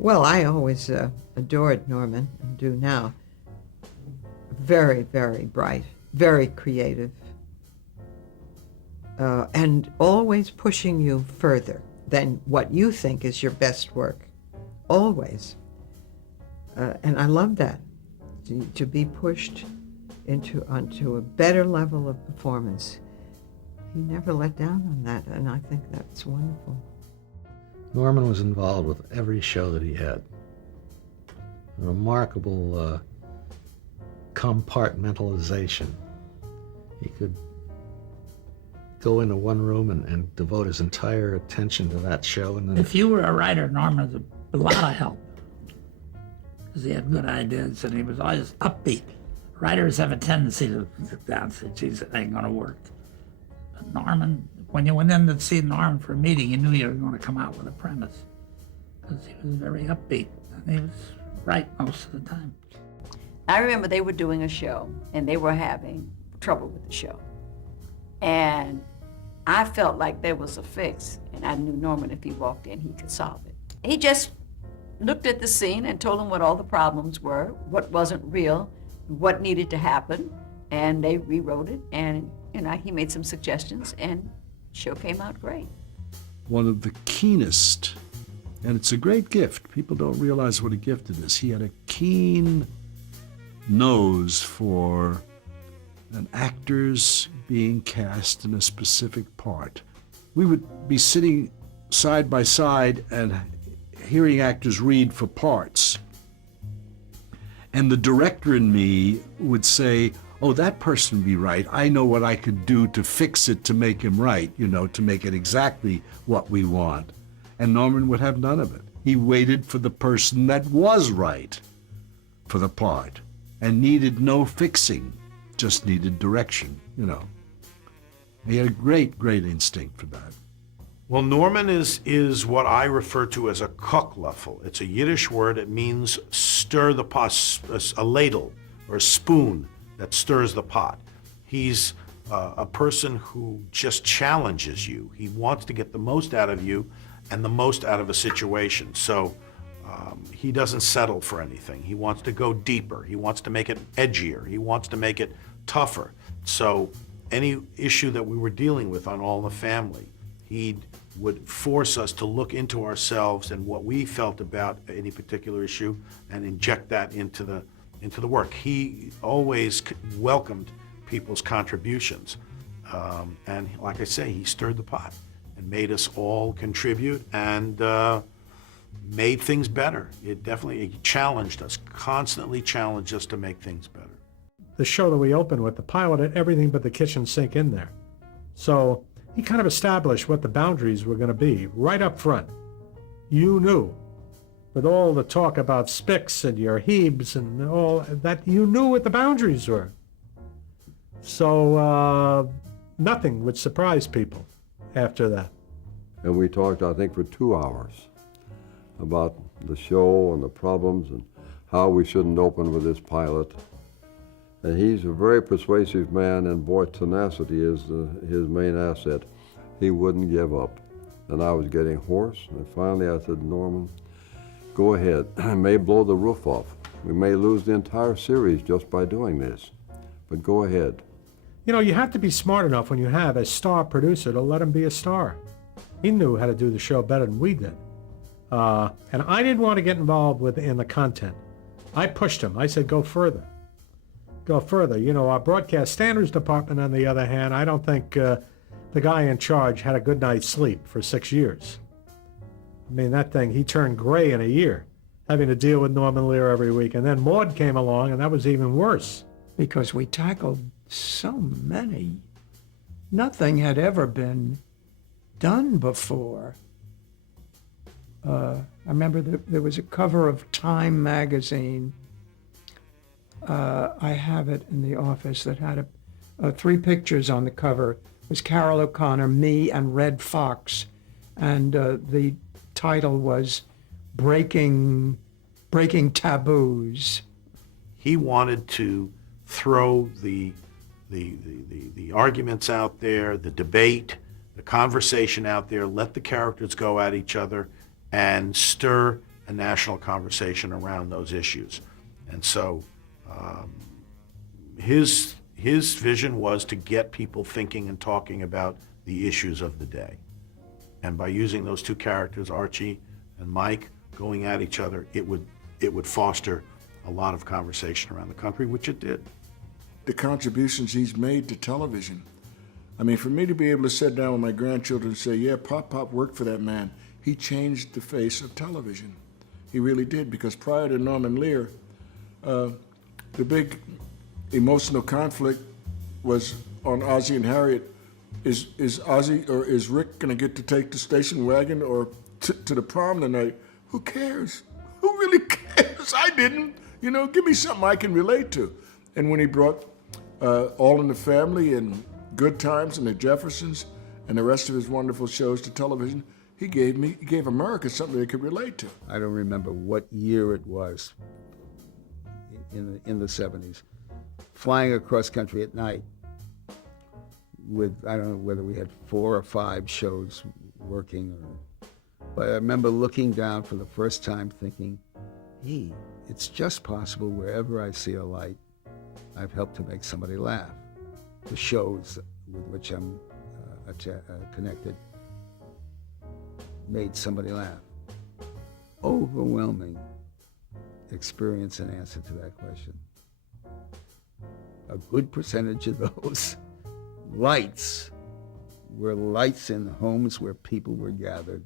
Well, I always adored Norman, and do now. Very, very bright, very creative, and always pushing you further than what you think is your best work. Always. And I love that, to be pushed onto a better level of performance. He never let down on that, and I think that's wonderful. Norman was involved with every show that he had. A remarkable compartmentalization. He could go into one room and devote his entire attention to that show. And then if you were a writer, Norman was a lot of help, because he had good ideas and he was always upbeat. Writers have a tendency to sit down and say, geez, it ain't going to work. But Norman, when you went in to see Norman for a meeting, you knew you were going to come out with a premise, because he was very upbeat and he was right most of the time. I remember they were doing a show and they were having trouble with the show. And I felt like there was a fix, and I knew Norman, if he walked in, he could solve it. He just looked at the scene and told them what all the problems were, what wasn't real, what needed to happen, and they rewrote it, and he made some suggestions, and the show came out great. One of the keenest, and it's a great gift. People don't realize what a gift it is. He had a keen nose for an actor's being cast in a specific part. We would be sitting side by side and hearing actors read for parts. And the director in me would say, oh, that person would be right. I know what I could do to fix it to make him right, to make it exactly what we want. And Norman would have none of it. He waited for the person that was right for the part and needed no fixing, just needed direction, He had a great, great instinct for that. Well, Norman is what I refer to as a koklöffel. It's a Yiddish word. It means stir the pot, a ladle or a spoon that stirs the pot. He's a person who just challenges you. He wants to get the most out of you and the most out of a situation. So he doesn't settle for anything. He wants to go deeper. He wants to make it edgier. He wants to make it tougher. So any issue that we were dealing with on All in the Family, he would force us to look into ourselves and what we felt about any particular issue and inject that into the work. He always welcomed people's contributions. And like I say, he stirred the pot and made us all contribute and made things better. It definitely challenged us, constantly challenged us to make things better. The show that we opened with, the pilot had everything but the kitchen sink in there. So he kind of established what the boundaries were going to be right up front. You knew, with all the talk about spics and your heaves and all that, you knew what the boundaries were. So nothing would surprise people after that. And we talked, I think, for 2 hours about the show and the problems and how we shouldn't open with this pilot. And he's a very persuasive man, and boy, tenacity is his main asset. He wouldn't give up. And I was getting hoarse, and finally I said, Norman, go ahead. I may blow the roof off. We may lose the entire series just by doing this, but go ahead. You have to be smart enough when you have a star producer to let him be a star. He knew how to do the show better than we did. And I didn't want to get involved in the content. I pushed him. I said, go further. Go further. Our broadcast standards department, on the other hand, I don't think the guy in charge had a good night's sleep for 6 years. I mean, that thing, he turned gray in a year, having to deal with Norman Lear every week. And then Maude came along, and that was even worse. Because we tackled so many. Nothing had ever been done before. I remember there was a cover of Time magazine. I have it in the office that had 3 pictures on the cover. It was Carol O'Connor, me, and Red Fox. And the title was Breaking Taboos. He wanted to throw the arguments out there, the debate, the conversation out there, let the characters go at each other, and stir a national conversation around those issues. And so his vision was to get people thinking and talking about the issues of the day. And by using those two characters, Archie and Mike, going at each other, it would foster a lot of conversation around the country, which it did. The contributions he's made to television. I mean, for me to be able to sit down with my grandchildren and say, yeah, Pop worked for that man. He changed the face of television. He really did, because prior to Norman Lear, the big emotional conflict was on Ozzie and Harriet. Is Ozzie or is Rick gonna get to take the station wagon or to the prom tonight? Who cares? Who really cares? I didn't. You know, give me something I can relate to. And when he brought All in the Family and Good Times and the Jeffersons and the rest of his wonderful shows to television, he gave America something they could relate to. I don't remember what year it was in the 70s, flying across country at night with, I don't know whether we had 4 or 5 shows working, but I remember looking down for the first time thinking, hey, it's just possible wherever I see a light, I've helped to make somebody laugh. The shows with which I'm connected made somebody laugh. Overwhelming experience and answer to that question. A good percentage of those lights were lights in homes where people were gathered,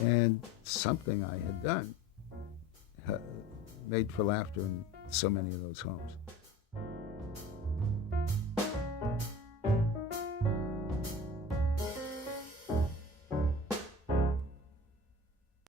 and something I had done made for laughter in so many of those homes.